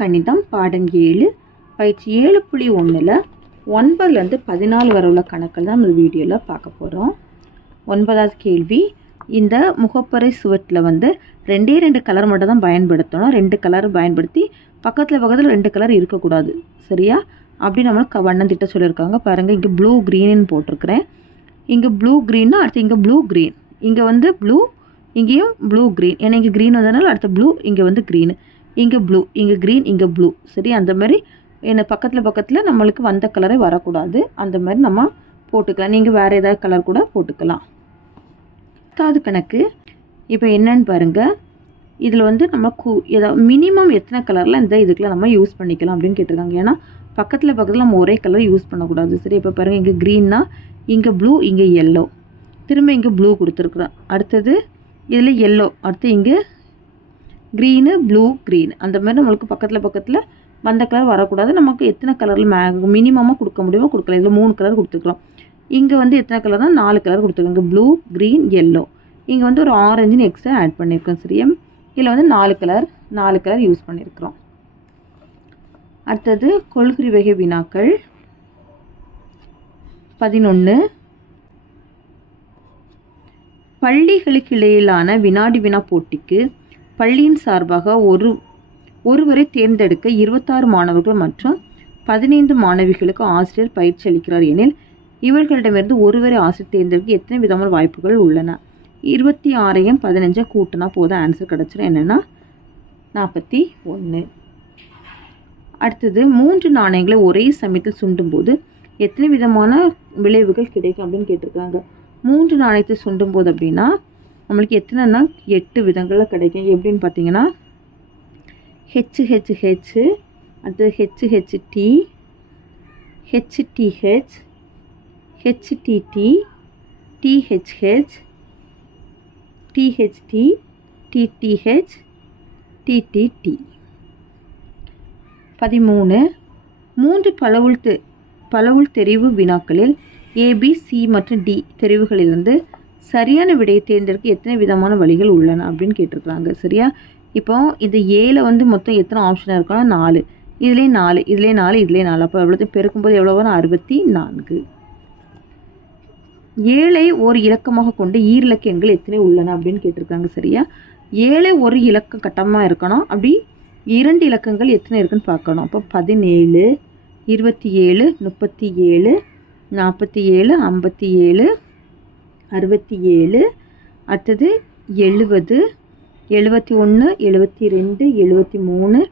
கணிதம் பாடம் 7 பயிற்சி 7.1ல் 9லேருந்து 14 வரை உள்ள கணக்கில் தான் நம்ம வீடியோவில் பார்க்க போகிறோம். 9வது கேள்வி, இந்த முகப்பறை சுவற்றில் ரெண்டே 2 கலர் மட்டும் தான் பயன்படுத்தணும். 2 கலர் பயன்படுத்தி பக்கத்தில் 2 கலர் இருக்கக்கூடாது. சரியா? அப்படி நம்மளுக்கு வண்ணம் திட்ட சொல்லியிருக்காங்க. பாருங்கள், இங்கே ப்ளூ க்ரீன்னு போட்டிருக்கிறேன். இங்கே ப்ளூ க்ரீன்னா அடுத்து இங்கே ப்ளூ க்ரீன், இங்கே ப்ளூ, இங்கேயும் ப்ளூ க்ரீன். ஏன்னா இங்கே க்ரீன் வந்ததுனால அடுத்த ப்ளூ, இங்கே க்ரீனு, இங்கே ப்ளூ, இங்கே க்ரீன், இங்கே ப்ளூ. சரி, அந்த மாதிரி என்ன பக்கத்தில் நம்மளுக்கு வந்த கலரே வரக்கூடாது. அந்த மாதிரி நம்ம போட்டுக்கலாம். நீங்கள் வேறு ஏதாவது கலர் கூட போட்டுக்கலாம். 10வது கணக்கு இப்போ என்னன்னு பாருங்கள். இதில் நம்ம ஏதாவது மினிமம் எத்தனை கலரில் இந்த இதுக்குள்ள நம்ம யூஸ் பண்ணிக்கலாம் அப்படின்னு கேட்டிருக்காங்க. ஏன்னா பக்கத்தில் நம்ம ஒரே கலர் யூஸ் பண்ணக்கூடாது. சரி, இப்போ பாருங்கள், இங்கே க்ரீன்னா இங்கே ப்ளூ, இங்கே எல்லோ, திரும்ப இங்கே ப்ளூ கொடுத்துருக்குறோம். அடுத்தது இதில் எல்லோ, அடுத்து இங்கே க்ரீனு, ப்ளூ, க்ரீன். அந்த மாதிரி நம்மளுக்கு பக்கத்தில் வந்த கலர் வரக்கூடாது. நமக்கு எத்தனை கலரில் மினிமமாக கொடுக்க முடியுமோ கொடுக்கலாம். இதில் 3 கலர் கொடுத்துருக்குறோம். இங்கே எத்தனை கலர்னா 4 கலர் கொடுத்துருக்கோம். இங்கே ப்ளூ, க்ரீன், எல்லோ. இங்கே ஒரு ஆரஞ்சுன்னு எக்ஸ்ட்ரா ஆட் பண்ணியிருக்கோம். சரியா? இதில் 4 கலர் யூஸ் பண்ணியிருக்கிறோம். அடுத்தது கொள்குறி வகை வினாக்கள் 11. பள்ளிகளுக்கு இடையிலான வினாடி வினா போட்டிக்கு பள்ளியின் சார்பாக ஒருவரை தேர்ந்தெடுக்க 26 மாணவர்கள் மற்றும் 15 மாணவிகளுக்கு ஆசிரியர் பயிற்சி அளிக்கிறார் எனில் இவர்களிடமிருந்து ஒருவரை ஆசிரியர் தேர்ந்தெடுக்க எத்தனை விதமான வாய்ப்புகள் உள்ளன? 26ஐயும் 15 கூட்டினா போதும், ஆன்சர் கிடச்சிடும். என்னென்னா 41. அடுத்தது 3 நாணயங்களை ஒரே சமயத்தில் சுண்டும்போது எத்தனை விதமான விளைவுகள் கிடைக்கும் அப்படின்னு கேட்டிருக்காங்க. 3 நாணயத்தை சுண்டும் போது அப்படின்னா நம்மளுக்கு எத்தனைன்னா 8 விதங்களில் கிடைக்கும். எப்படின்னு பார்த்தீங்கன்னா HHH, அடுத்தது HHT, HTH, HTT, THH, THT, TTH, TTT. 13. 3 பளவுள் தெரிவு வினாக்களில் AB, C மற்றும் D தெரிவுகளிலிருந்து சரியான விடையை தேர்ந்தெடுக்க எத்தனை விதமான வழிகள் உள்ளன அப்படின்னு கேட்டிருக்கிறாங்க. சரியா? இப்போ இந்த ஏல மொத்தம் எத்தனை ஆப்ஷனாக இருக்குன்னா 4. இதுலேயே 4, இதுலேயே 4, இதுலேயே 4. அப்போ எவ்வளோத்தையும் பெருக்கும்போது எவ்வளோ வரும்? 64. 7ஐ ஒரு இலக்கமாக கொண்டு ஈரிலக்க எண்கள் எத்தனை உள்ளன அப்படின்னு கேட்டிருக்காங்க. சரியா? 7 ஒரு இலக்கம் கட்டமாக இருக்கணும். அப்படி 2 இலக்கங்கள் எத்தனை இருக்குன்னு பார்க்கணும். அப்போ 17, 27, 37, 47, 57, 67, அடுத்தது 70, 71, 72, 73, 74,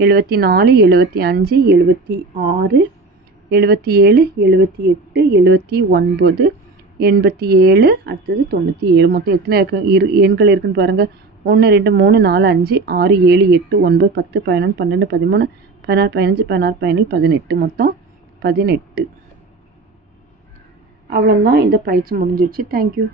75, 76, 77, 78, 79, 87, அடுத்தது 97. மொத்தம் எத்தனை எண்கள் இருக்குன்னு பாருங்கள். 1, 2, 3, 4, 5, 6, 7, 8, 9, 10, 11, 12, 13, 16, 15, 16, 17, 18. மொத்தம் 18. அவ்வளோதான். இந்த பயிற்சி முடிஞ்சிடுச்சு. தேங்க்யூ.